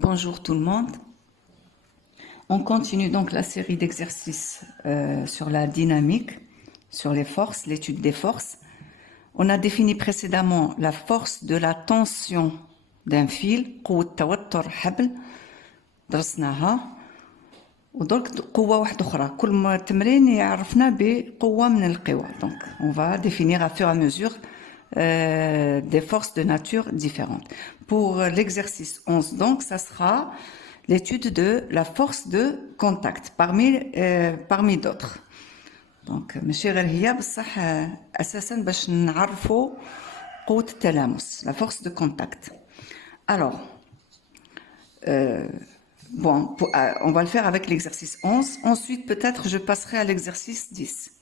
Bonjour tout le monde. On continue donc la série d'exercices sur la dynamique, sur les forces, l'étude des forces. On a défini précédemment la force de la tension d'un fil, قوة توتر حبل درسناها ودرك قوة واحدة أخرى كل تمرين يعرفنا بقوة من القوى. Donc on va définir à fur et à mesure des forces de nature différentes. Pour l'exercice 11 donc ça sera l'étude de la force de contact parmi d'autres. Donc ماشي غير هي بصح اساسا باش نعرفوا قوة التلامس la force de contact. Alors bon, on va le faire avec l'exercice 11. Ensuite, peut-être, je passerai à l'exercice 10.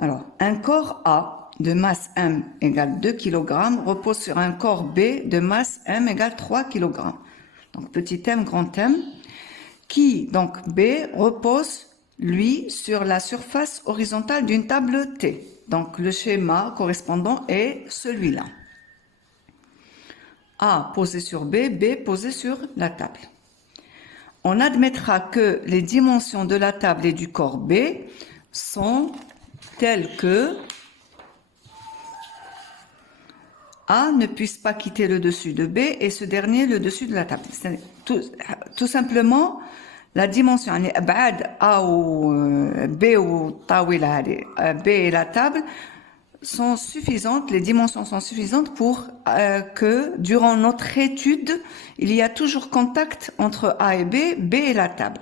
Alors, un corps A de masse M égale 2 kg repose sur un corps B de masse M égale 3 kg. Donc, petit M, grand M, qui, donc, B, repose, lui, sur la surface horizontale d'une table T. Donc, le schéma correspondant est celui-là. A posé sur B, B posé sur la table. On admettra que les dimensions de la table et du corps B sont telles que A ne puisse pas quitter le dessus de B et ce dernier le dessus de la table. Tout simplement, la dimension A ou B ou B et la table sont suffisantes, les dimensions sont suffisantes pour que durant notre étude, il y a toujours contact entre A et B, B et la table.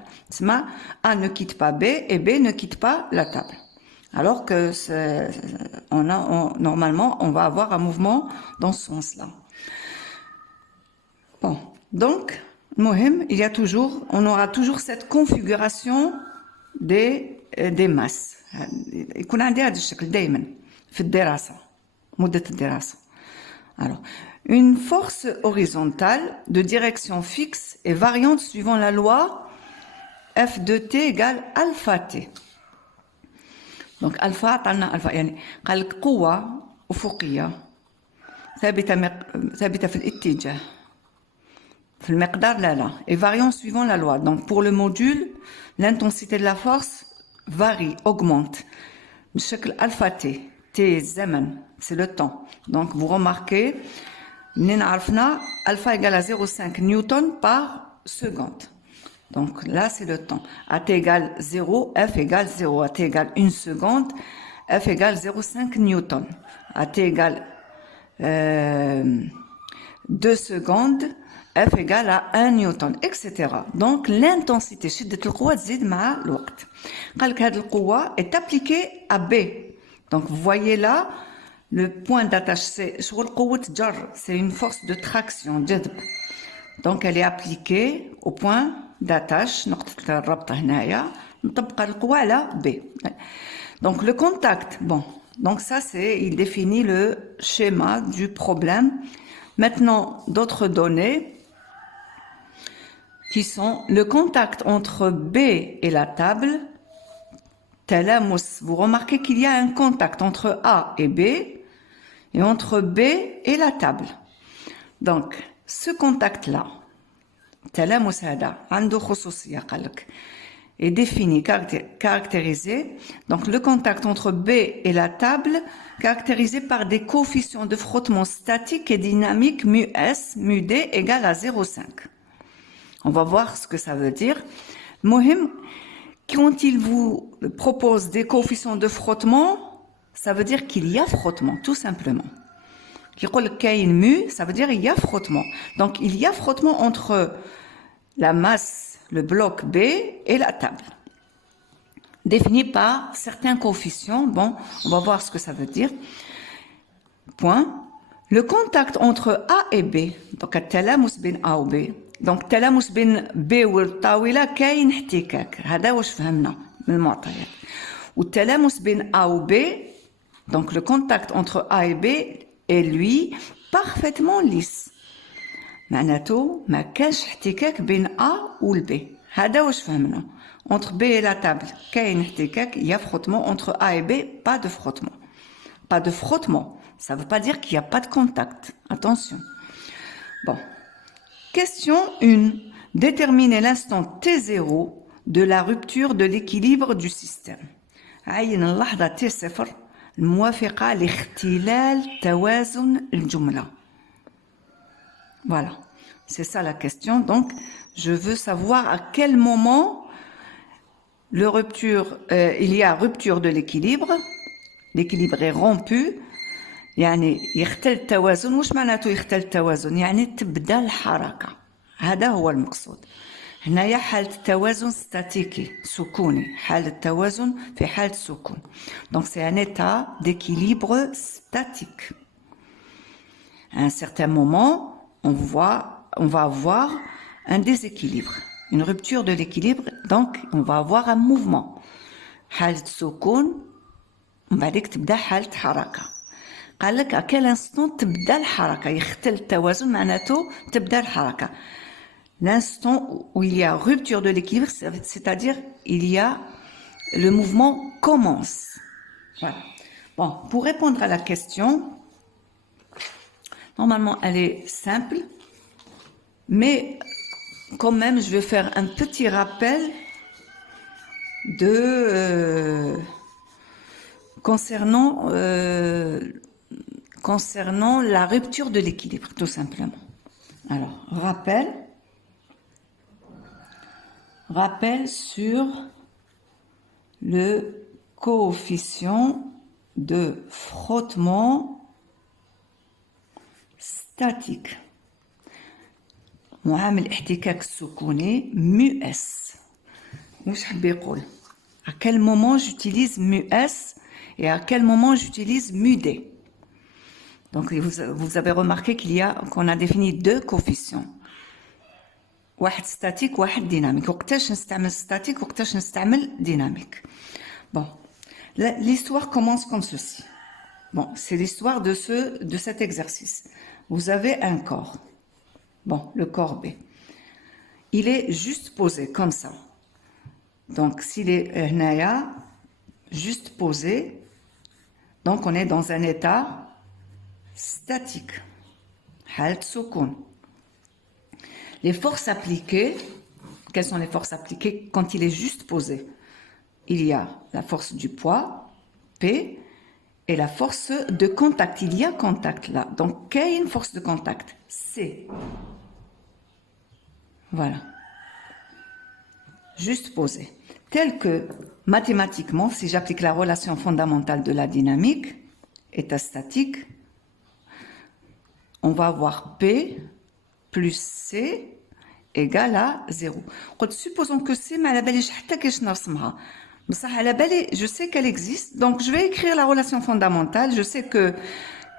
A ne quitte pas B et B ne quitte pas la table. Alors que normalement, on va avoir un mouvement dans ce sens-là. Bon, donc, on aura toujours cette configuration des masses. يكون عندي هذا الشكل دائما في الدراسة مدة الدراسة. Alors, une force horizontale de direction fixe et variante suivant la loi F de T égale alpha T. Donc alpha عطانا alpha يعني قال لك قوة أفقية ثابتة في الاتجاه في المقدار لا et variant suivant la loi. Donc pour le module, l'intensité de la force varie, augmente بشكل alpha T. T زمن, c'est le temps. Donc vous remarquez, منين عرفنا alpha égale à 0,5 newton par seconde. Donc là, c'est le temps. À t égale 0, F égale 0. À t égale 1 seconde, F égale 0,5 newton. À t égale 2 secondes, F égale à 1 newton, etc. Donc l'intensité, شدة القوة تزيد مع الوقت. قال لك هذه القوة est appliquée à B. Donc vous voyez là, le point d'attache, c'est شغل قوة جر, c'est une force de traction, جذب. Donc elle est appliquée au point d'attache, نقطة الربط هنايا, نطبق القوة على B. Donc le contact, bon, donc ça c'est, il définit le schéma du problème. Maintenant, d'autres données qui sont le contact entre B et la table. Thalamus, vous remarquez qu'il y a un contact entre A et B et entre B et la table. Donc, ce contact-là, التلامس هذا عنده خصوصية قال لك est défini, caractérisé. Donc le contact entre B et la table caractérisé par des coefficients de frottement statique et dynamique mu S, mu D égale à 0,5. On va voir ce que ça veut dire. Mohim, quand il vous propose des coefficients de frottement, ça veut dire qu'il y a frottement, tout simplement. Ça veut dire qu'il y a frottement. Donc, il y a frottement entre la masse, le bloc B et la table. Défini par certains coefficients. Bon, on va voir ce que ça veut dire. Point. Le contact entre A et B. Donc, التلامس بين A و B. Donc, التلامس بين B والطاولة كاين احتكاك. هذا واش فهمنا من المعطيات. والتلامس بين A و B. Donc, le contact entre A et B est lui parfaitement lisse. معناته ما كانش احتكاك بين A و B. هذا واش فهمنا. Entre B et la table, كاين احتكاك, il y a frottement. Entre A et B, pas de frottement. Pas de frottement. Ça ne veut pas dire qu'il n'y a pas de contact. Attention. Bon. Question 1. Déterminer l'instant T0 de la rupture de l'équilibre du système. عين اللحظة T0 الموافقة لاختلال توازن الجملة. Voilà, c'est ça la question. Donc, je veux savoir à quel moment il y a rupture de l'équilibre. L'équilibre est rompu. يعني يختل التوازن. واش معناته يختل التوازن؟ يعني تبدا الحركة. هذا هو المقصود. هنايا حالة التوازن ستاتيكي سكوني، حالة التوازن في حالة سكون. Donc c'est un état d'équilibre statique. À un certain moment, on va avoir un déséquilibre, une rupture de l'équilibre, donc on va avoir un mouvement. حالة سكون ومن بعدك تبدا حالة حركة. قال لك à quel instant تبدا الحركة، يختل التوازن معناته تبدا الحركة. L'instant où il y a rupture de l'équilibre, c'est-à-dire il y a le mouvement commence. Voilà. Bon, pour répondre à la question, normalement elle est simple, mais quand même je vais faire un petit rappel concernant la rupture de l'équilibre, tout simplement. Alors, rappel sur le coefficient de frottement statique. معامل الاحتكاك السكوني مؤس. واش حاب يقول؟ À quel moment j'utilise μs et à quel moment j'utilise μd. Donc vous avez remarqué qu'on a défini deux coefficients. واحد statique واحد dynamique. وقتاش نستعمل statique وقتاش نستعمل dynamique. Bon, l'histoire commence comme ceci. Bon, c'est l'histoire de cet exercice. Vous avez un corps. Bon, le corps B. Il est juste posé comme ça. Donc s'il est juste posé, donc on est dans un état statique. حالة سكون. Les forces appliquées, quelles sont les forces appliquées quand il est juste posé? Il y a la force du poids, P, et la force de contact. Il y a contact là. Donc, quelle est une force de contact? C. Voilà. Juste posé. Tel que, mathématiquement, si j'applique la relation fondamentale de la dynamique, état statique, on va avoir P plus C égale à 0. Supposons que C, mais je sais qu'elle existe, donc je vais écrire la relation fondamentale. Je sais que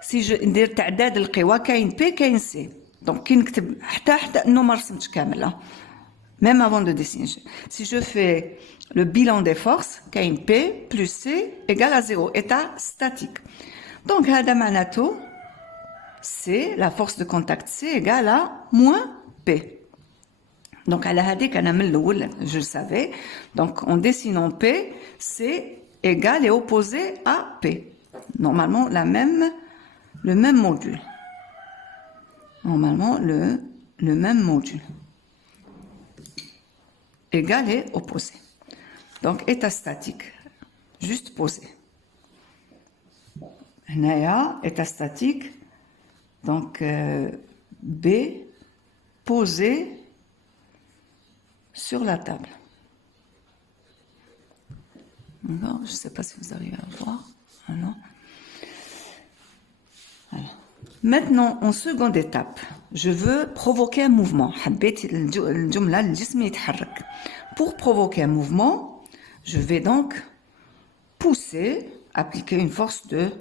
si je ندير تعداد القوى كاين P كاين C. Donc كي نكتب حتى انه ما رسمتش كامل même avant de dessiner. Si je fais le bilan des forces, كاين P plus C égale à 0, état statique. Donc هذا معناته C, la force de contact C égale à moins P. Donc, à la هذيك أنا من الأول, je le savais. Donc, en dessinant P, C égale et opposé à P. Normalement, le même module. Normalement, le même module. Égal et opposé. Donc, état statique. Juste posé. هنايا, état statique. Donc, B posé sur la table. Je ne sais pas si vous arrivez à voir. Alors. Voilà. Maintenant, en seconde étape, je veux provoquer un mouvement. Pour provoquer un mouvement, je vais donc pousser, appliquer une force de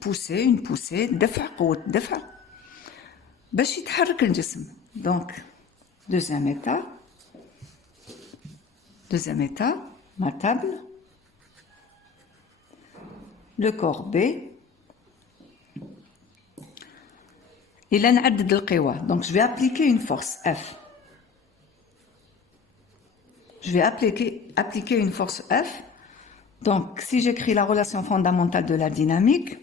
pousser, une poussée, دفع قوة دفع باش يتحرك الجسم. Donc, deuxième état, ma table, le corps B. إلا نعدد القوى. Donc, je vais appliquer une force F. Je vais appliquer une force F. Donc, si j'écris la relation fondamentale de la dynamique,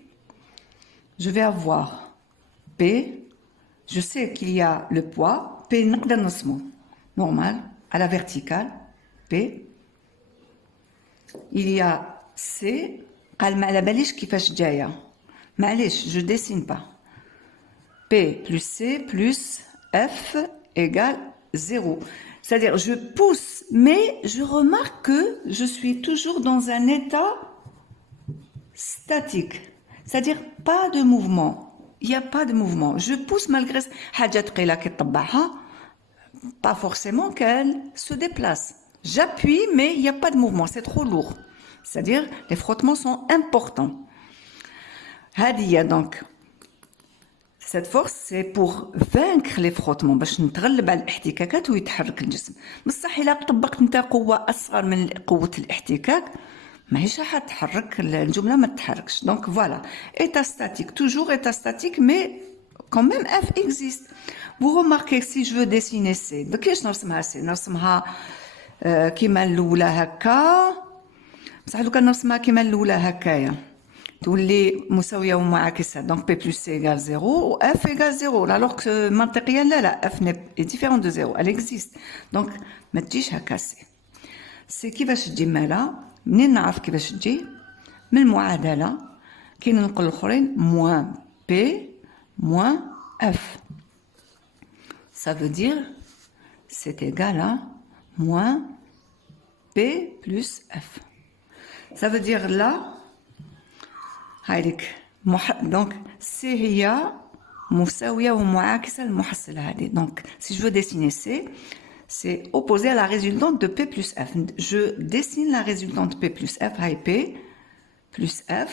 je vais avoir P. Je sais qu'il y a le poids, P نقدر نرسمو normal à la verticale P. Il y a C. قال ما على باليش كيفاش جايه معليش je dessine pas. P plus C plus F égale 0. C'est-à-dire je pousse mais je remarque que je suis toujours dans un état statique. C'est-à-dire pas de mouvement. Il n'y a pas de mouvement. Je pousse malgré حاجة ثقيلة كي طبعها pas forcément qu'elle se déplace. J'appuie mais il n'y a pas de mouvement, c'est trop lourd. C'est-à-dire les frottements sont importants. هذه donc cette force c'est pour vaincre les frottements باش نتغلب على الاحتكاكات ويتحرك الجسم. بصح الا طبقت انت قوه اصغر من قوه الاحتكاك ماهيش راح تحرك الجمله ما تتحركش. Donc voilà, état statique, toujours état statique mais quand même F existe. Vous remarquez que si je veux dessiner C, كيفاش نرسمها C؟ نرسمها كيما الاولى هكا. بصح لو كان نرسمها كيما الاولى هكايا تولي مساويه ومعاكسه. Donc P plus C égale 0 ou F égale 0 alors que منطقيا لا F est différente de 0, elle existe. Donc ما تجيش هكا C كيفاش تجي مالا؟ منين نعرف كيفاش تجي؟ من المعادله كي ننقل الاخرين moins P moins F. Ça veut dire c'est égal à moins P plus F. Ça veut dire là هايلك donc C هي مساوية ومعاكسة للمحصلة هذه. Donc si je veux dessiner C, c'est opposé à la résultante de P plus F. Je dessine la résultante P plus F. هاي P plus F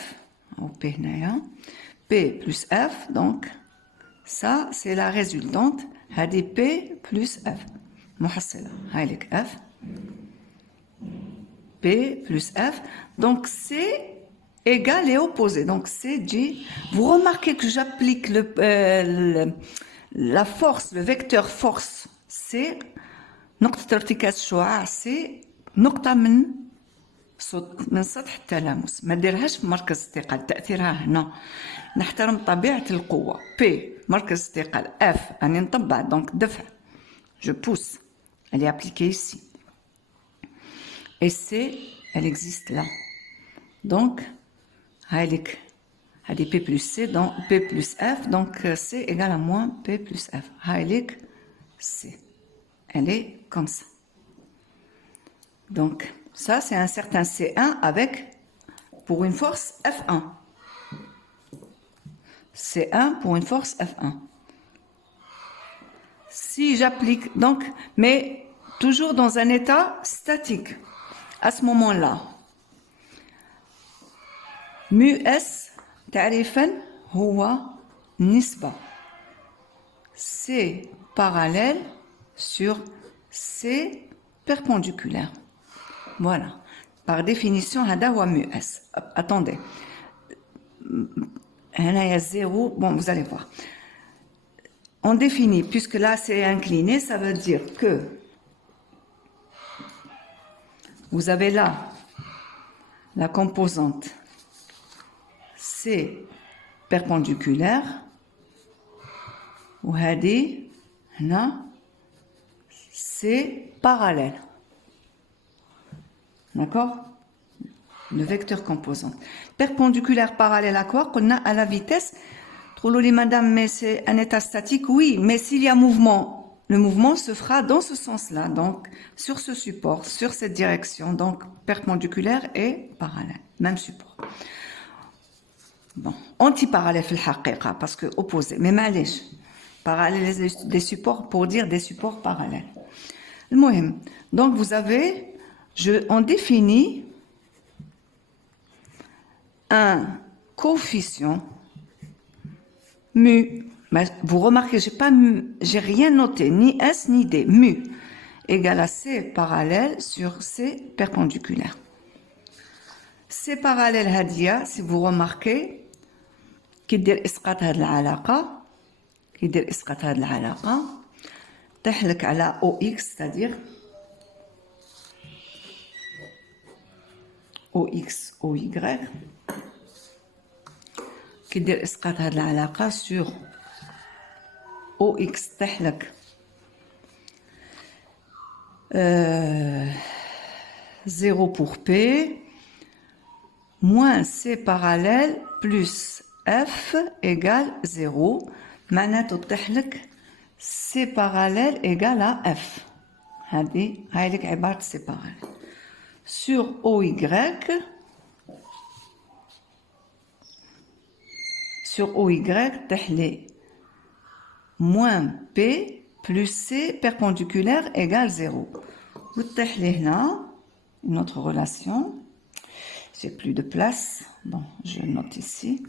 أو P هنايا P plus F. Donc ça c'est la résultante هذه P plus F محصلة هايلك F P plus F. Donc c'est égal et opposé. Donc c'est G. Vous remarquez que j'applique la force, le vecteur force. C'est نقطة ارتكاز الشعاع. c'est نقطة من سطح التلامس. ما نديرهاش في مركز الثقل. تأثيرها هنا. نحترم طبيعة القوة. P مركز الثقل. F أني نطبع. donc دفع. Je pousse. Elle est appliquée ici. Et C, elle existe là. Donc هايلك هذه P plus C donc P plus F. donc C égale à moins P plus F. هايلك C. Elle est comme ça. Donc ça c'est un certain C1 avec pour une force F1. C1 pour une force F1. Si j'applique donc mais toujours dans un état statique à ce moment-là. mu S تعريفا هو نسبة C parallèle sur C perpendiculaire. Voilà. Par définition, هذا هو mu S. Attendez. هنا il y a 0. Bon, vous allez voir. On définit, puisque là c'est incliné, ça veut dire que vous avez là la composante C perpendiculaire وهذه هنا C parallèle. D'accord? Le vecteur composant. Perpendiculaire parallèle à quoi? Qu'on a à la vitesse. Trouloli madame, mais c'est un état statique. Oui, mais s'il y a mouvement, le mouvement se fera dans ce sens-là, donc sur ce support, sur cette direction, donc perpendiculaire et parallèle, même support. Bon, anti-parallèle في الحقيقة parce que opposé, mais معليش parallèle des supports pour dire des supports parallèles. المهم, donc vous avez, on définit un coefficient mu. Vous remarquez, j'ai rien noté, ni S ni D. Mu égale à C parallèle sur C perpendiculaire. C parallèle هادية, si vous remarquez, كيدير إسقاط هاد العلاقة, كيدير إسقاط هاد العلاقة, تحلك على OX, c'est-à-dire OX, OY, كيدير إسقاط هاد العلاقة sur OX تحلك 0 pour P, moins C parallèle plus F égale 0. معناته تطيح لك C parallèle égale à F. هذه هاي لك عبارة C parallèle. Sur OY, تطيح لي moins P plus C perpendiculaire égale 0. وتطيح لي هنا une autre relation. J'ai plus de place. Bon, je note ici.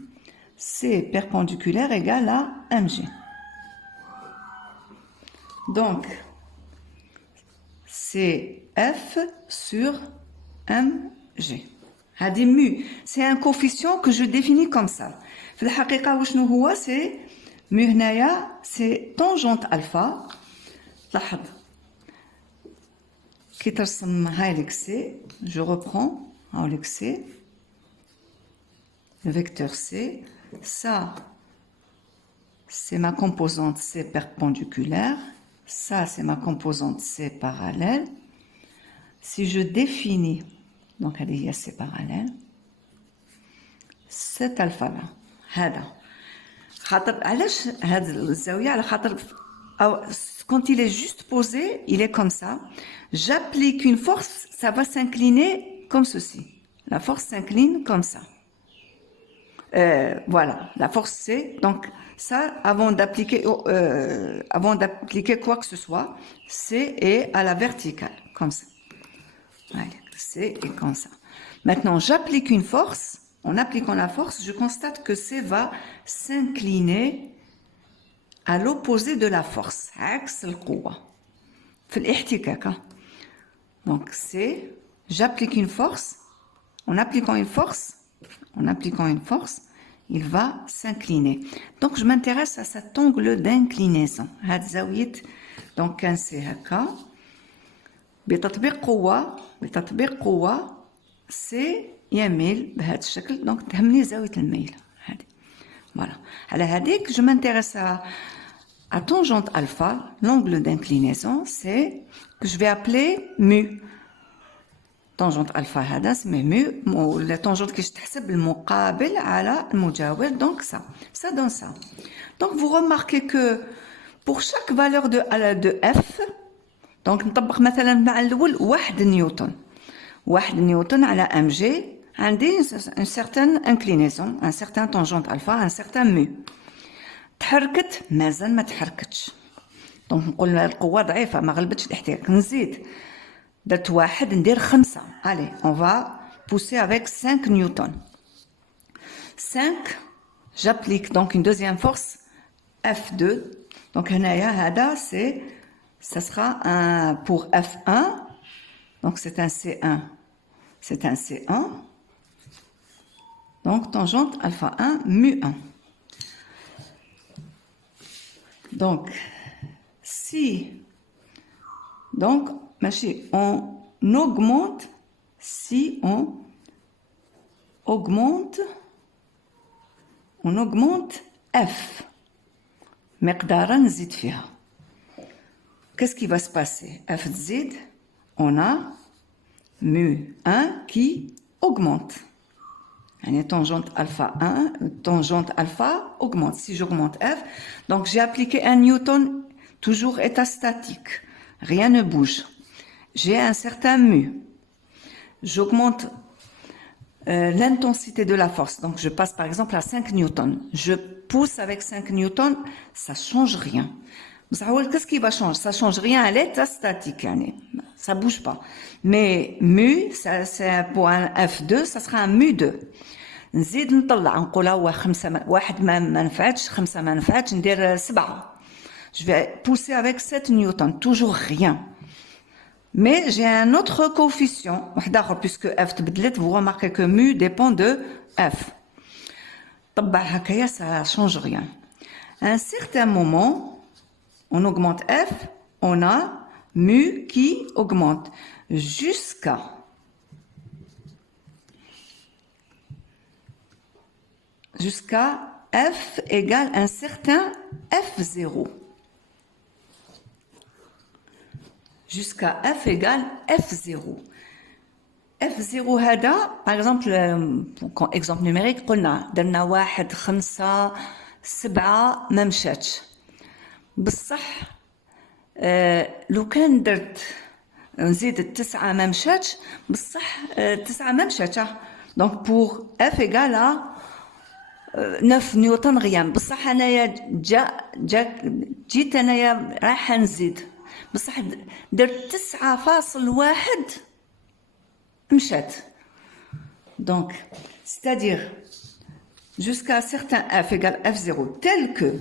C perpendiculaire égale à mg. Donc, c'est F sur mg. هذه mu. C'est un coefficient que je définis comme ça. في الحقيقة وشنو هو؟ c'est mu هنايا c'est tangente alpha. لاحظ كي ترسم هاي لك C, je reprends هاولك C, le vecteur C, ça c'est ma composante C perpendiculaire, ça c'est ma composante C parallèle. Si je définis, donc il y a C parallèle, cet alpha là, هذا خاطر علاش هاد الزاوية على خاطر quand il est juste posé, il est comme ça. J'applique une force, ça va s'incliner comme ceci. La force s'incline comme ça. Voilà, la force c'est donc ça avant d'appliquer quoi que ce soit, c'est et à la verticale comme ça. Allez, c'est et comme ça. Maintenant, j'applique une force. En appliquant la force, je constate que C va s'incliner à l'opposé de la force. عكس القوة. في الاحتكاك. Donc c'est, j'applique une force. En appliquant une force, il va s'incliner. Donc je m'intéresse à cet angle d'inclinaison. هاد زاوية donc كان سي هكا. بتطبيق قوة سي يميل بهذا الشكل. donc تهمني زاوية الميل هذه. Voilà. على هذيك je m'intéresse à tangente alpha, l'angle d'inclinaison, c'est que je vais appeler mu. Tangente alpha هذا اسمه mu, la tangente qui تحسب المقابل على المجاور, donc ça donne ça. Donc vous remarquez que pour chaque valeur de F, donc نطبق مثلا مع الأول 1 نيوتن. 1 نيوتن على mg عندي une certaine inclinaison, un certain tangente alpha, un certain mu. تحركت مازال ما تحركتش. دونك نقول القوة ضعيفة ما غلبتش الاحتكاك. نزيد درت 1 ندير 5. Allez, on va pousser avec 5 newtons. 5, j'applique donc une deuxième force F2. Donc هنايا هذا ça sera un pour F1. Donc c'est un C1. C'est un C1. Donc tangente alpha 1 mu 1. Donc si donc on augmente, si on augmente F مقدارا نزيد فيها. Qu'est-ce qui va se passer? F تزيد, on a mu 1 qui augmente. يعني tangente alpha 1, tangente alpha augmente. Si j'augmente F, donc j'ai appliqué un newton, toujours état statique. Rien ne bouge. J'ai un certain mu. J'augmente l'intensité de la force. Donc je passe par exemple à 5 newtons. Je pousse avec 5 newtons, ça change rien. Qu'est-ce qui va changer? Ça change rien à l'état statique. Ça bouge pas. Mais mu, c'est pour un F2, ça sera un mu 2. نزيد نطلع نقولها هو 5 واحد ما نفعتش 5 ما نفعتش ندير 7. Je vais pousser avec 7 newtons, toujours rien. Mais j'ai un autre coefficient, puisque F تبدلت, vous remarquez que mu dépend de F. طبع هكايا, ça change rien. À un certain moment, on augmente F, on a mu qui augmente jusqu'à F égale un certain F0. jusqu'à f égale f0. f0 هذا par exemple exemple numérique قلنا درنا 1 5 7 ما مشاتش بصح لو كان درت نزيد التسعة ما مشاتش بصح التسعة ما مشاتش دونك بور اف ايغال 9 نيوتن غيام بصح انايا جيت انايا رايحه نزيد بصح درت 9.1 مشات دونك c'est-à-dire jusqu'à un certain f égale f0 tel que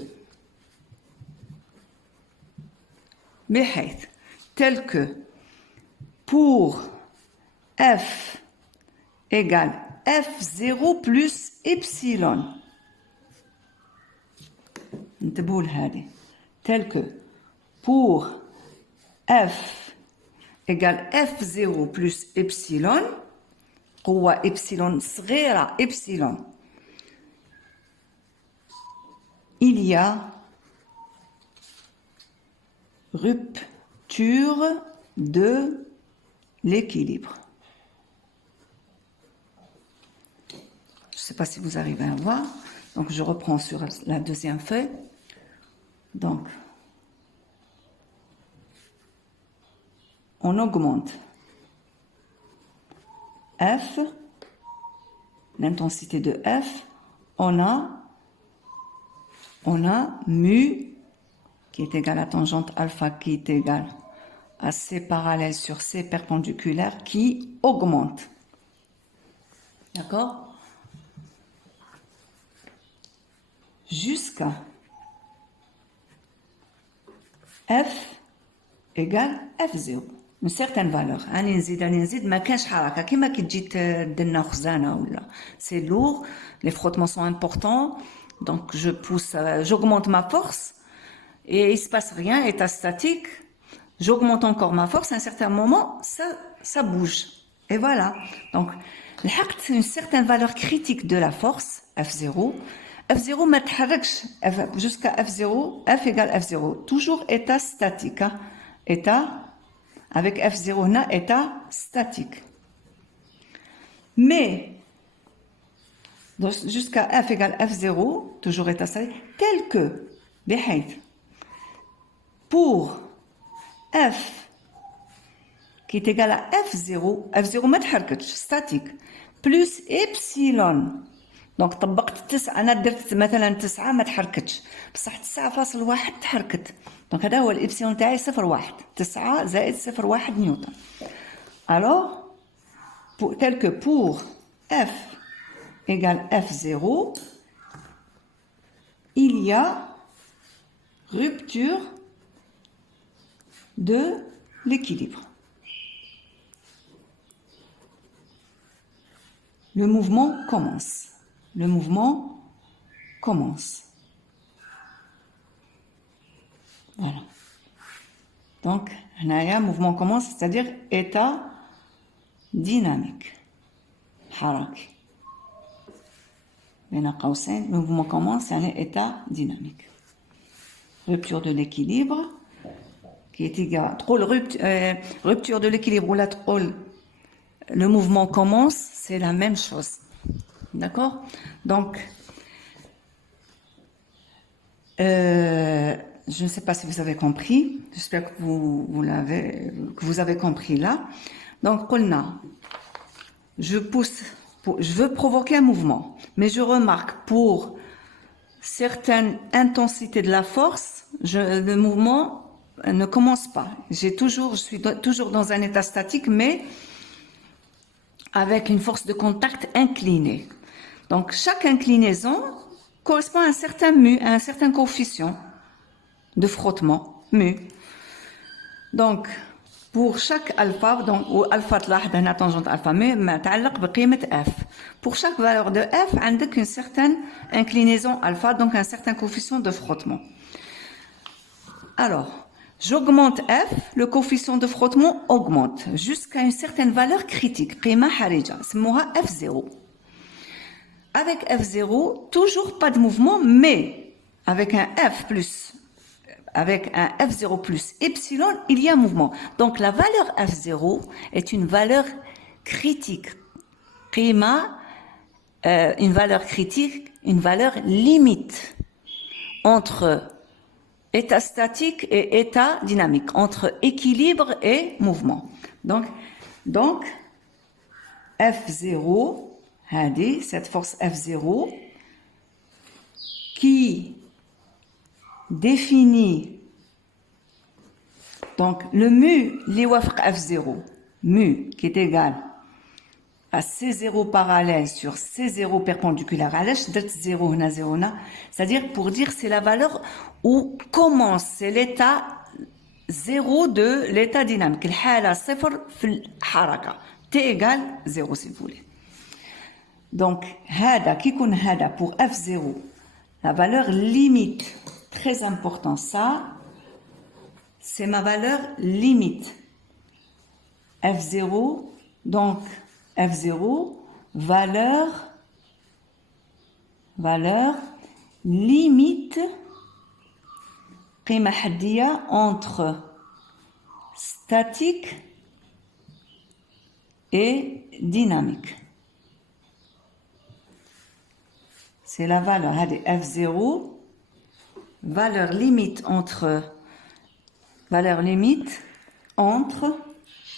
بحيث tel que pour f égale f0 plus epsilon انتبهوا لهذه tel que pour f égale f0 plus epsilon قوة epsilon صغيرة epsilon il y a rupture de l'équilibre. Je ne sais pas si vous arrivez à voir. Donc, je reprends sur la deuxième feuille. Donc, on augmente F, l'intensité de F, on a mu qui est égal à tangente alpha qui est égal à C parallèle sur C perpendiculaire qui augmente. D'accord? Jusqu'à F égale F0. Une certaine valeur. ما كانش حركة كيما كي تجي دنا خزانة ولا. C'est lourd, les frottements sont importants, donc je pousse, j'augmente ma force. Et il ne se passe rien, état statique, j'augmente encore ma force, à un certain moment, ça bouge. Et voilà. Donc, c'est une certaine valeur critique de la force, F0. F0 ما تحركش jusqu'à F0, F égale F0. Toujours état statique. Hein? État, avec F0, on a état statique. Mais, jusqu'à F égale F0, toujours état statique, tel que, بحيث pour F qui est égal à F0, F0 ما تحركتش statique plus epsilon donc طبقت 9 انا درت مثلا 9 ما تحركتش بصح 9.1 تحركت دونك هذا هو الابسيلون تاعي 0.1 9 زائد 0.1 نيوتن alors tel que pour F égale F0 il y a rupture de l'équilibre. Le mouvement commence. Le mouvement commence. Voilà. Donc, un mouvement commence, c'est-à-dire état dynamique. Harak. Le mouvement commence, c'est un état dynamique. Rupture de l'équilibre. Qui est égal. Rupture de l'équilibre ou le mouvement commence, c'est la même chose. D'accord? Donc, je ne sais pas si vous avez compris. J'espère que vous avez compris là. Donc, je pousse, je veux provoquer un mouvement, mais je remarque pour certaines intensités de la force, le mouvement ne commence pas. Je suis toujours dans un état statique, mais avec une force de contact inclinée. Donc, chaque inclinaison correspond à un certain mu, à un certain coefficient de frottement, mu. Donc, pour chaque alpha, donc, ou alpha تلاحظ هنا tangente alpha, mais متعلق بقيمة f. Pour chaque valeur de f, عندك une certaine inclinaison alpha, donc un certain coefficient de frottement. Alors, j'augmente F, le coefficient de frottement augmente jusqu'à une certaine valeur critique. قيمة حرجة, اسموها F0. Avec F0, toujours pas de mouvement, mais avec un F plus, avec un F0 plus epsilon, il y a mouvement. Donc la valeur F0 est une valeur critique. Prima, une valeur critique, une valeur limite entre état statique et état dynamique, entre équilibre et mouvement. Donc F0, cette force F0, qui définit donc le mu li wafq F0, mu qui est égal à C0 parallèle sur C0 perpendiculaire. علاش درت 0 هنا 0 هنا, c'est-à-dire pour dire c'est la valeur où commence, c'est l'état 0 de l'état dynamique. الحالة صفر في الحركة. T égale 0 si vous voulez. Donc هذا كي يكون هذا pour F0, la valeur limite, très important, ça c'est ma valeur limite. F0, donc F0, valeur limite قيمة حدية entre statique et dynamique. C'est la valeur F0, valeur limite entre,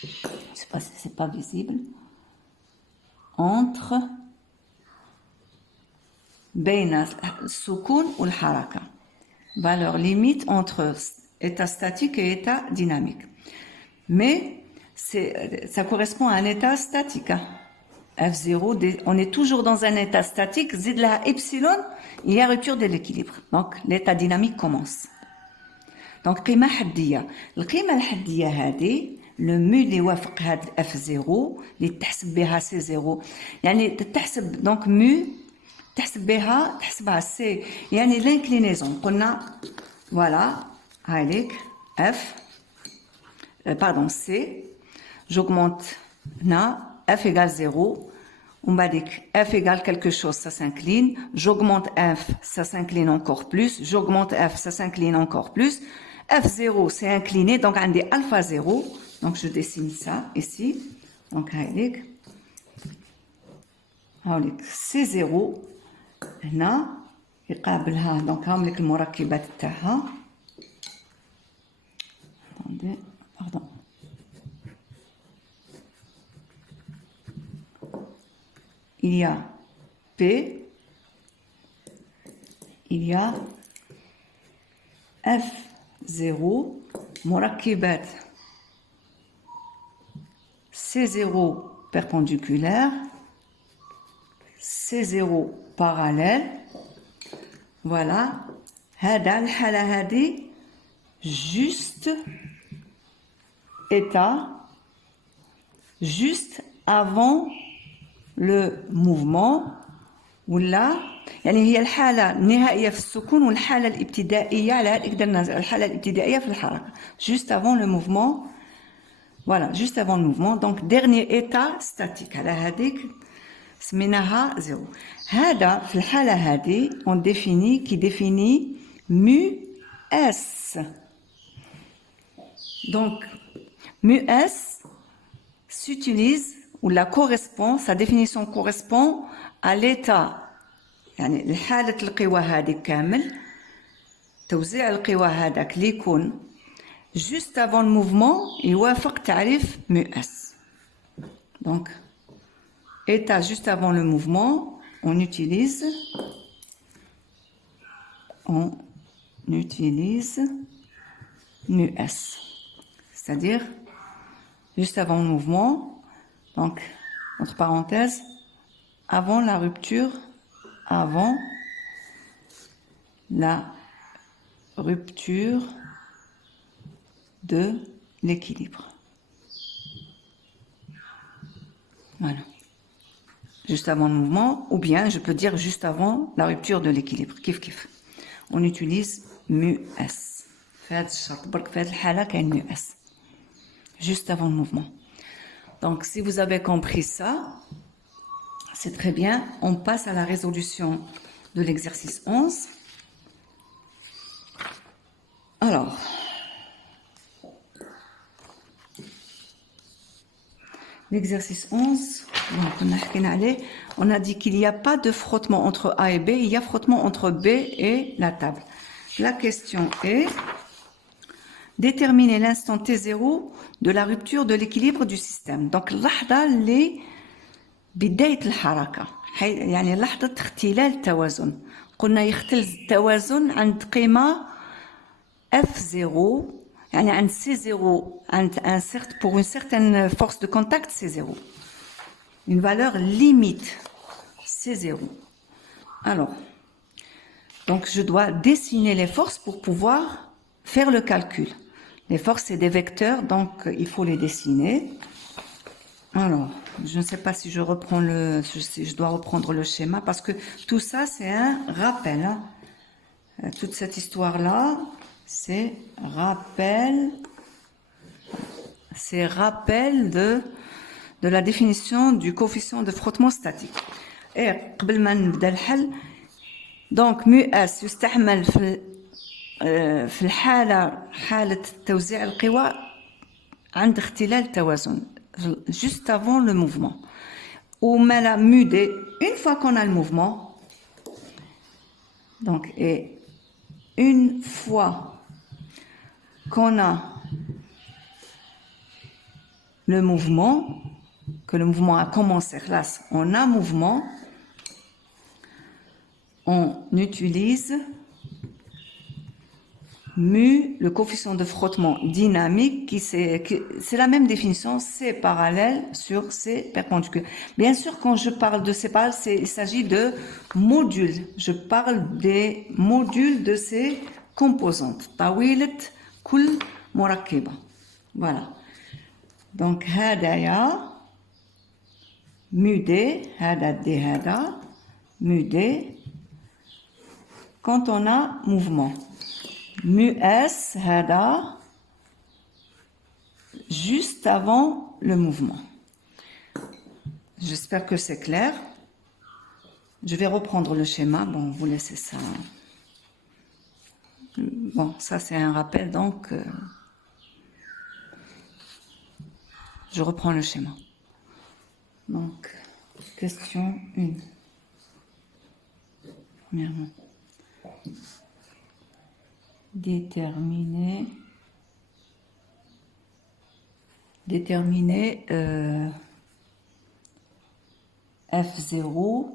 je sais pas si c'est pas visible, entre بين السكون والحركة. Valeur limite entre état statique et état dynamique. Mais ça correspond à un état statique. F0, on est toujours dans un état statique. Zid la epsilon, il y a rupture de l'équilibre. Donc l'état dynamique commence. Donc قيمة حدية. القيمة الحدية هذه le mu اللي يوافق هذا F0 اللي تحسب بها C0. يعني تحسب donc mu تحسبها سي يعني l'inclinaison قلنا voilà هايليك F pardon C j'augmente هنا F égale 0 on va dire F égale quelque chose ça s'incline, j'augmente F ça s'incline encore plus, j'augmente F ça s'incline encore plus, F0 c'est incliné donc on dit alpha 0, donc je dessine ça ici, donc هايليك C0 هنا يقابلها دونك هاهم لك المركبات تاعها. Pardon. Il y a P, il y a F0 مركبات C0 perpendiculaire, C0 parallèle. Voilà. هذا الحالة هذه juste état juste avant le mouvement ولا يعني هي الحالة النهائية في السكون والحالة الابتدائية على هذيك درنا الحالة الابتدائية في الحركة juste avant le mouvement. Voilà, juste avant le mouvement. Donc dernier état statique على هذيك سميناها 0. هذا في الحالة هذه on définit qui définit mu S. Donc mu S s'utilise ou la correspond, sa définition correspond à l'état يعني الحالة القوى هذه كامل توزيع القوى هذاك اللي يكون juste avant le mouvement يوافق تعريف mu S. Donc état juste avant le mouvement, on utilise mu S. C'est-à-dire, juste avant le mouvement, donc, entre parenthèses, avant la rupture de l'équilibre. Voilà. Juste avant le mouvement, ou bien je peux dire juste avant la rupture de l'équilibre. Kif kif. On utilise mu S. mu S. Juste avant le mouvement. Donc si vous avez compris ça, c'est très bien. On passe à la résolution de l'exercice 11. Alors, l'exercice 11, on a dit qu'il n'y a pas de frottement entre A et B, il y a frottement entre B et la table. La question est, déterminer l'instant T0 de la rupture de l'équilibre du système. Donc, اللحظة اللي بداية الحركة، يعني لحظة اختلال التوازن. قلنا يختل التوازن عند قيمة F0, يعني عند C0, عند pour une certaine force de contact C0. Une valeur limite C0. Alors, donc je dois dessiner les forces pour pouvoir faire le calcul. Les forces, c'est des vecteurs, donc il faut les dessiner. Alors, je ne sais pas si je dois reprendre le schéma, parce que tout ça, c'est un rappel. Hein. Toute cette histoire-là, c'est rappel de la définition du coefficient de frottement statique. Et, قبل ما نبدا الحل, donc مؤس يستعمل في حالة توزيع القوى عند اختلال التوازن, juste avant le mouvement. Ou la mu d, une fois qu'on a le mouvement, donc, et une fois qu'on a le mouvement, que le mouvement a commencé, là, on a mouvement, on utilise mu, le coefficient de frottement dynamique, c'est la même définition, C parallèle sur C perpendiculaire. Bien sûr, quand je parle de C parallèle, il s'agit de modules. Je parle des modules de ces composantes. طاولة كل مركبة. Voilà. Donc, هدايا mu D, هذا D هذا, mu D, quand on a mouvement. Mu S, هذا, juste avant le mouvement. J'espère que c'est clair. Je vais reprendre le schéma. Bon, vous laissez ça. Bon, ça c'est un rappel, donc je reprends le schéma. Donc, question 1. Premièrement. Déterminer F0,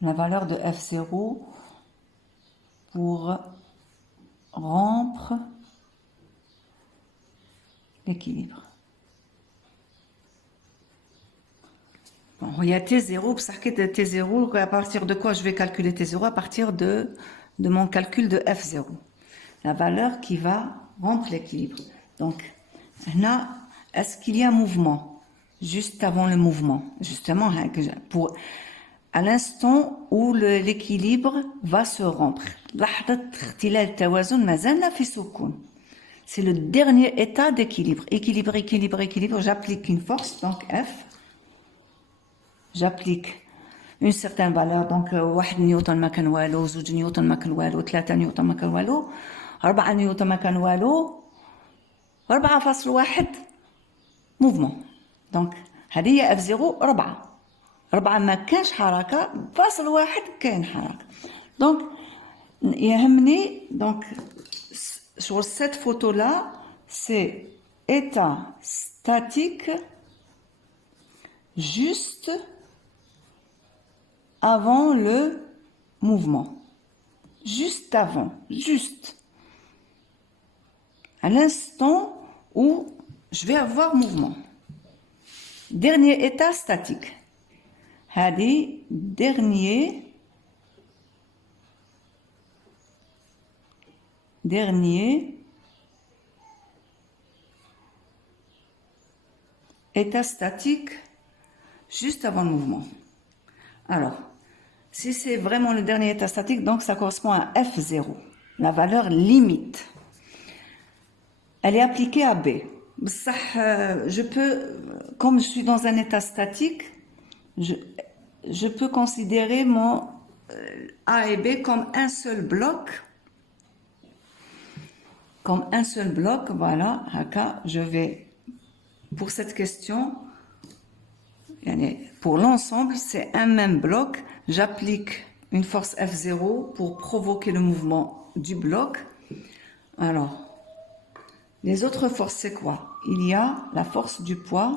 la valeur de F0 pour rompre l'équilibre. Bon, il y a T0, T0, à partir de quoi je vais calculer T0? À partir de mon calcul de F0. La valeur qui va rompre l'équilibre. Donc, là, est-ce qu'il y a un mouvement juste avant le mouvement? Justement, à l'instant où l'équilibre va se rompre. C'est le dernier état d'équilibre. Équilibre. J'applique une force, donc F. J'applique une certaine valeur, donc 1 نيوتن ما كان والو, 2 نيوتن ما كان والو, 3 نيوتن ما كان والو, 4 نيوتن ما كان والو, 4.1 mouvement. Donc هذه هي F0 4 ما كانش حركة, 0.1 كاين حركة. Donc يهمني, donc sur cette photo là, c'est état statique juste avant le mouvement. Juste avant, juste. À l'instant où je vais avoir mouvement. Dernier état statique. Hadi, dernier état statique juste avant le mouvement. Alors, si c'est vraiment le dernier état statique, donc ça correspond à F0, la valeur limite. Elle est appliquée à B. Je peux, comme je suis dans un état statique, je peux considérer mon A et B comme un seul bloc comme un seul bloc, voilà, je vais, pour cette question, pour l'ensemble, c'est un même bloc, j'applique une force F0 pour provoquer le mouvement du bloc. Alors, les autres forces, c'est quoi? Il y a la force du poids,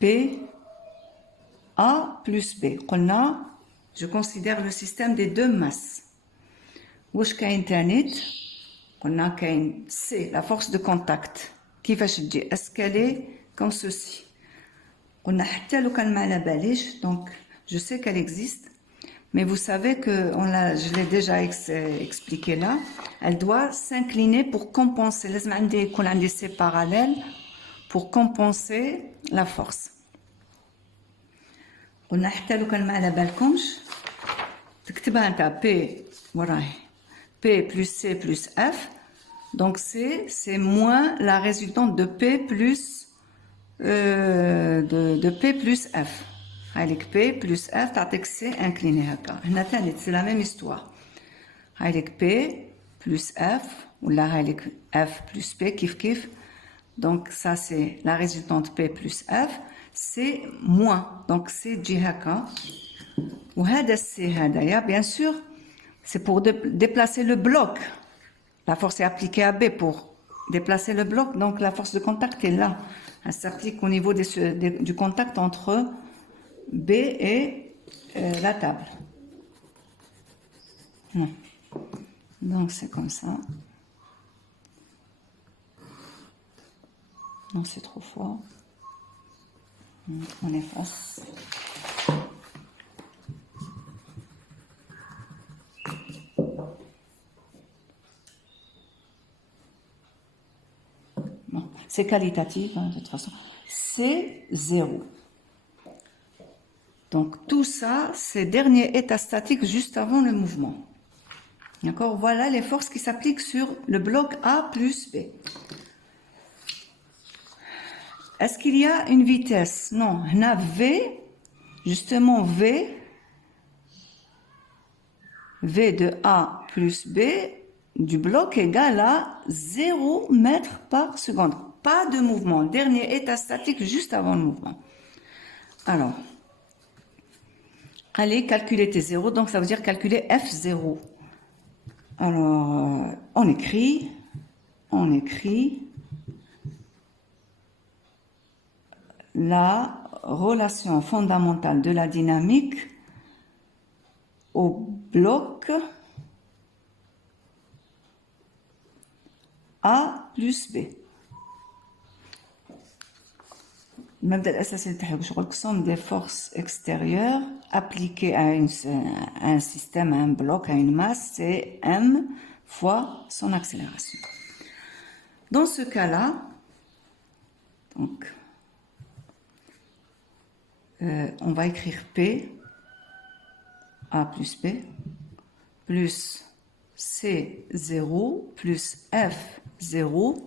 P, A plus B. Je considère le système des deux masses. واش كاين تانيت قلنا كاين C, la force de contact. كيفاش تجي اسكالي comme ceci. قلنا حتى لو كان ما على باليش, donc je sais qu'elle existe, mais vous savez que je l'ai déjà expliqué là, elle doit s'incliner pour compenser. لازم عندي يكون عندي C parallèle pour compenser la force. قلنا حتى لو كان ما على بالكمش تكتبها انت P وراهي P plus C plus F. Donc c'est moins la résultante de P plus de P plus F. Avec P plus F, تعطيك C incliné هكا. هنا تاني c'est la même histoire. Avec P plus F ولا avec F plus P كيف. Donc ça c'est la résultante P plus F. C'est moins. Donc c'est تجي هكا. وهذا C هذايا bien sûr c'est pour déplacer le bloc. La force est appliquée à B pour déplacer le bloc, donc la force de contact est là. Elle s'applique au niveau du contact entre B et la table. Donc c'est comme ça. Non, c'est trop fort. On efface. C'est qualitatif, hein, de toute façon. C'est 0. Donc tout ça, c'est dernier état statique juste avant le mouvement. D'accord? Voilà les forces qui s'appliquent sur le bloc A plus B. Est-ce qu'il y a une vitesse? Non. On a V, justement V de A plus B du bloc égale à 0 mètres par seconde. Pas de mouvement. Dernier état statique juste avant le mouvement. Alors, allez calculer T0. Donc, ça veut dire calculer F0. Alors, on écrit la relation fondamentale de la dynamique au bloc A plus B. المبدأ الأساسي للتحرك شغل somme des forces extérieures appliquées à un système, à un bloc, à une masse, c'est M fois son accélération. Dans ce cas-là, donc, on va écrire P, A plus B, plus C0 plus F0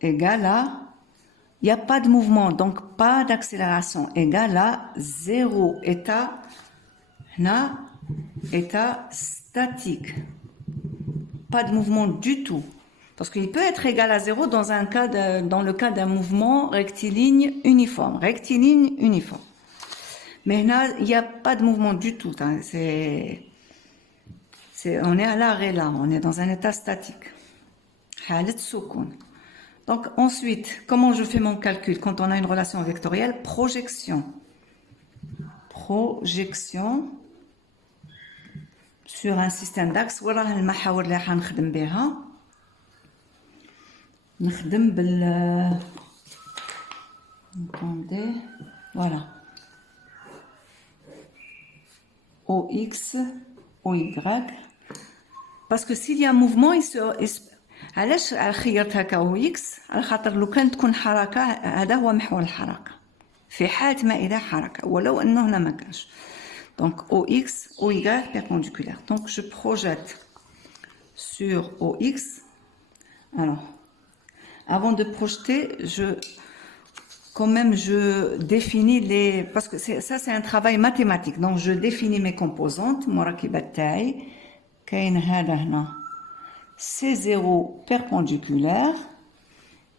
égale à, il n'y a pas de mouvement, donc pas d'accélération, égale à 0 état, état statique. Pas de mouvement du tout. Parce qu'il peut être égal à 0 dans le cas d'un mouvement rectiligne uniforme. Mais là, il n'y a pas de mouvement du tout. Hein. On est à l'arrêt là, on est dans un état statique. Donc ensuite, comment je fais mon calcul quand on a une relation vectorielle? Projection sur un système d'axe. Voilà المحاور اللي حنخدم بها. نخدم attendez, voilà. OX, OY. Parce que s'il y a un mouvement, علاش خيرت هكا OX؟ على خاطر لو كانت تكون حركة هذا هو محور الحركة في حالة ما إذا حركة ولو أنه هنا ما كانش. Donc OX, OY perpendiculaire. Donc je projette sur OX. Alors, avant de projeter, je définis les... Parce que ça, c'est un travail mathématique. Donc, je définis mes composantes. مراكبات تاعي كاين هذا هنا C0 perpendiculaire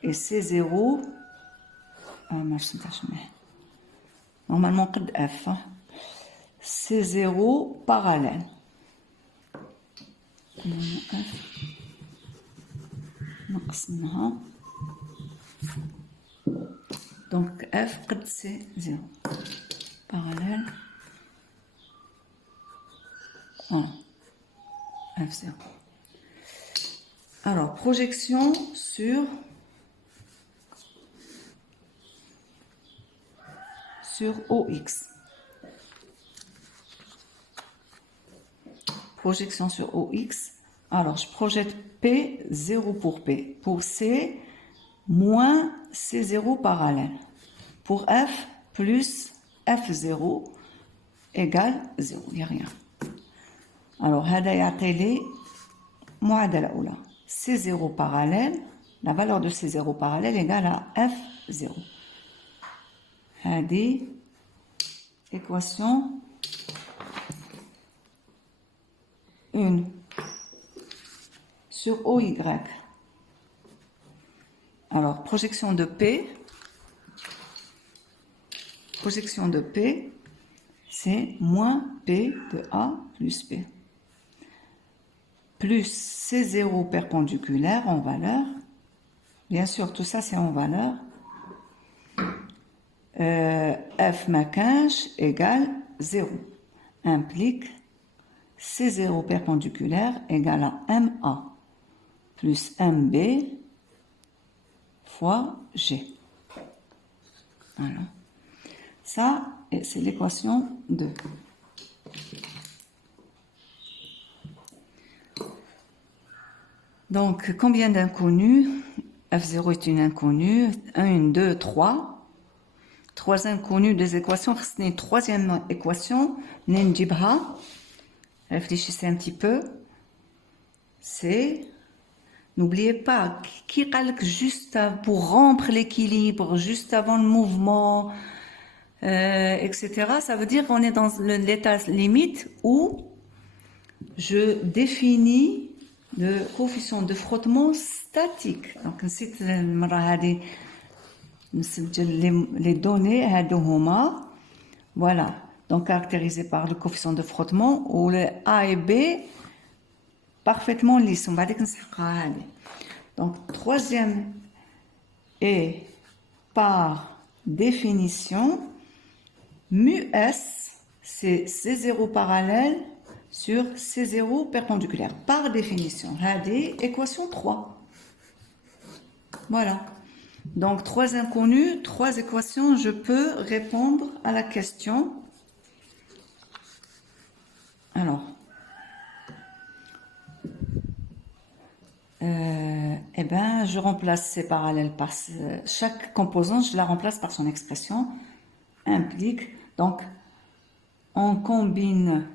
et C0 ما رسمتهاش مليح normalement قد F C0 parallèle F نقص منها donc F قد C0 parallèle voilà F0. Alors, projection sur OX. Projection sur OX. Alors, je projette P, 0 pour P. Pour C, moins C0 parallèle. Pour F, plus F0 égale 0. Il n'y a rien. Alors, هذا يعطي لي معادلة أولى. C0 parallèle, la valeur de C0 parallèle égale à F0. هذه équation 1 sur OY. Alors, projection de P. Projection de P, c'est moins P de A plus P. Plus C0 perpendiculaire en valeur. Bien sûr, tout ça, c'est en valeur. F maquinche égale 0. Implique C0 perpendiculaire égale à MA plus MB fois G. Voilà. Ça, c'est l'équation 2. Donc, combien d'inconnus? F0 est une inconnue. 1, 2, 3. 3 inconnus des équations. C'est troisième équation. Réfléchissez un petit peu. C'est... N'oubliez pas, qui calque juste pour rompre l'équilibre, juste avant le mouvement, etc. Ça veut dire qu'on est dans l'état limite où je définis le coefficient de frottement statique. Donc, les données, voilà, donc caractérisées par le coefficient de frottement où le A et B parfaitement lisses. Donc, troisième est par définition mu S, c'est C0 parallèle sur C0 perpendiculaire. Par définition, équation 3. Voilà. Donc, 3 inconnus, 3 équations, je peux répondre à la question. Alors, eh ben, je remplace ces parallèles par chaque composante, je la remplace par son expression. Implique, donc, on combine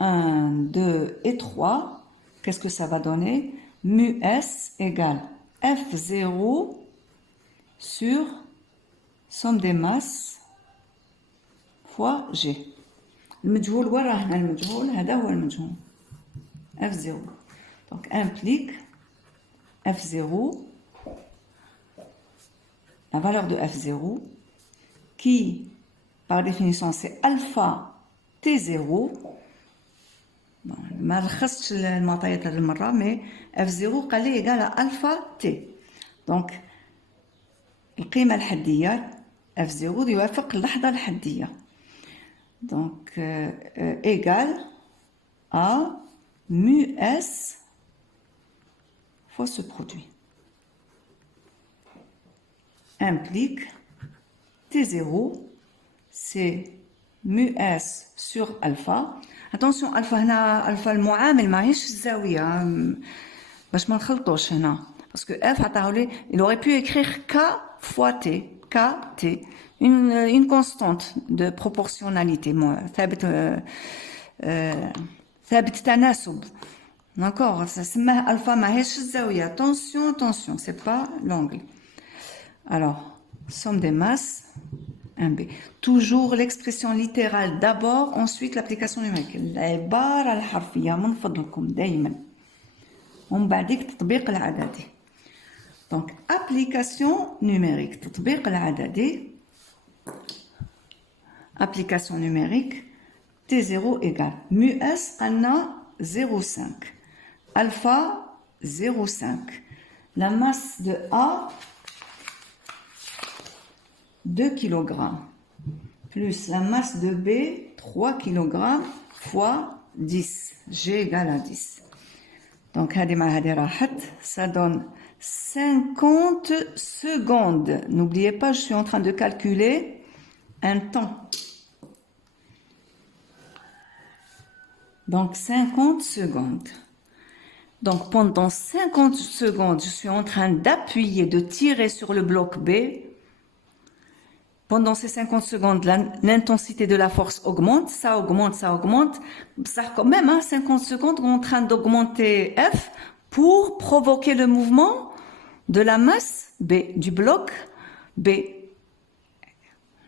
1, 2 et 3. Qu'est-ce que ça va donner? Mu S égale F0 sur somme des masses fois G. المجهول وين راه هنا المجهول؟ هذا هو المجهول F0. Donc implique F0, la valeur de F0 qui par définition c'est alpha T0. ما لخصتش المعطيات هذه المره مي F0 قال لي ايغال الفا تي. دونك القيمه الحديه F0 يوافق اللحظه الحديه. دونك ايغال à mu S fois ce produit. Implique T0, c'est mu S sur alpha. Attention, alpha هنا alpha المعامل ماهيش الزاوية باش ما نخلطوش هنا. Parce que F عطاه لي, il aurait pu écrire K fois T, KT, une constante de proportionnalité. ثابت تناسب. D'accord, ça s'appelle alpha ماهيش الزاوية. Attention, attention, c'est pas l'angle. Alors, somme des masses 1b. Toujours l'expression littérale d'abord, ensuite l'application numérique. العبارة الحرفية من فضلكم دايما. ومن بعديك تطبيق العددي. Donc application numérique. تطبيق العددي. Application numérique. T0 égale mu-s قلنا 0,5. Alpha 0,5. La masse de A 2 kg plus la masse de B 3 kg fois 10. G égale à 10. Donc ça donne 50 secondes. N'oubliez pas, je suis en train de calculer un temps. Donc 50 secondes. Donc pendant 50 secondes, je suis en train d'appuyer, de tirer sur le bloc B. Pendant ces 50 secondes, l'intensité de la force augmente, ça augmente, ça augmente. Ça quand même, 50 secondes, on est en train d'augmenter F pour provoquer le mouvement de la masse B, du bloc B.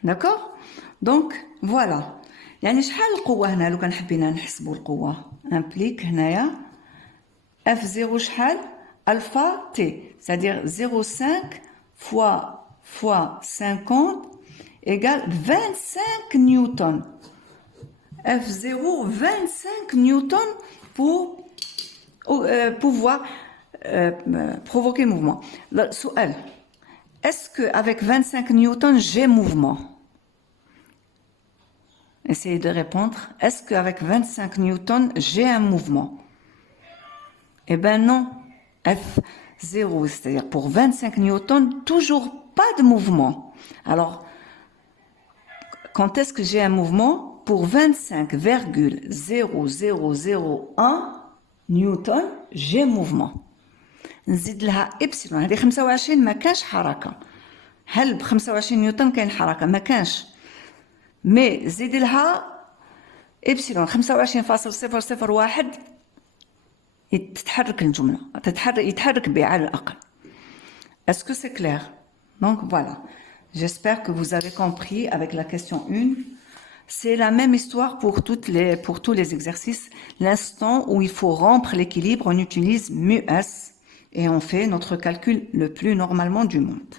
D'accord? Donc, voilà. يعني شحال القوة هنا لو كان حبينا نحسبوا القوة implique هنايا F0 شحال alpha T, c'est-à-dire 0,5 fois 50 égale 25 newtons. F0, 25 newtons pour pouvoir provoquer mouvement. Le سؤال, est-ce qu'avec 25 newtons, j'ai mouvement? Essayez de répondre. Est-ce qu'avec 25 newtons, j'ai un mouvement? Eh bien non. F0, c'est-à-dire pour 25 newtons, toujours pas de mouvement. Alors, quand est-ce que j'ai un mouvement? Pour 25,0001 newton, j'ai mouvement. نزيد لها إبسلون. هذه 25 ما كانش حركة. هل ب 25 نيوتن كاين حركة؟ ما كانش. مي زيد لها إبسلون 25.001 تتحرك الجملة. يتحرك ب على الأقل. Est-ce que c'est clair? Donc voilà. J'espère que vous avez compris avec la question 1. C'est la même histoire pour tous les exercices. L'instant où il faut rompre l'équilibre, on utilise mu-s et on fait notre calcul le plus normalement du monde.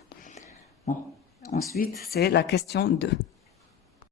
Bon. Ensuite, c'est la question 2.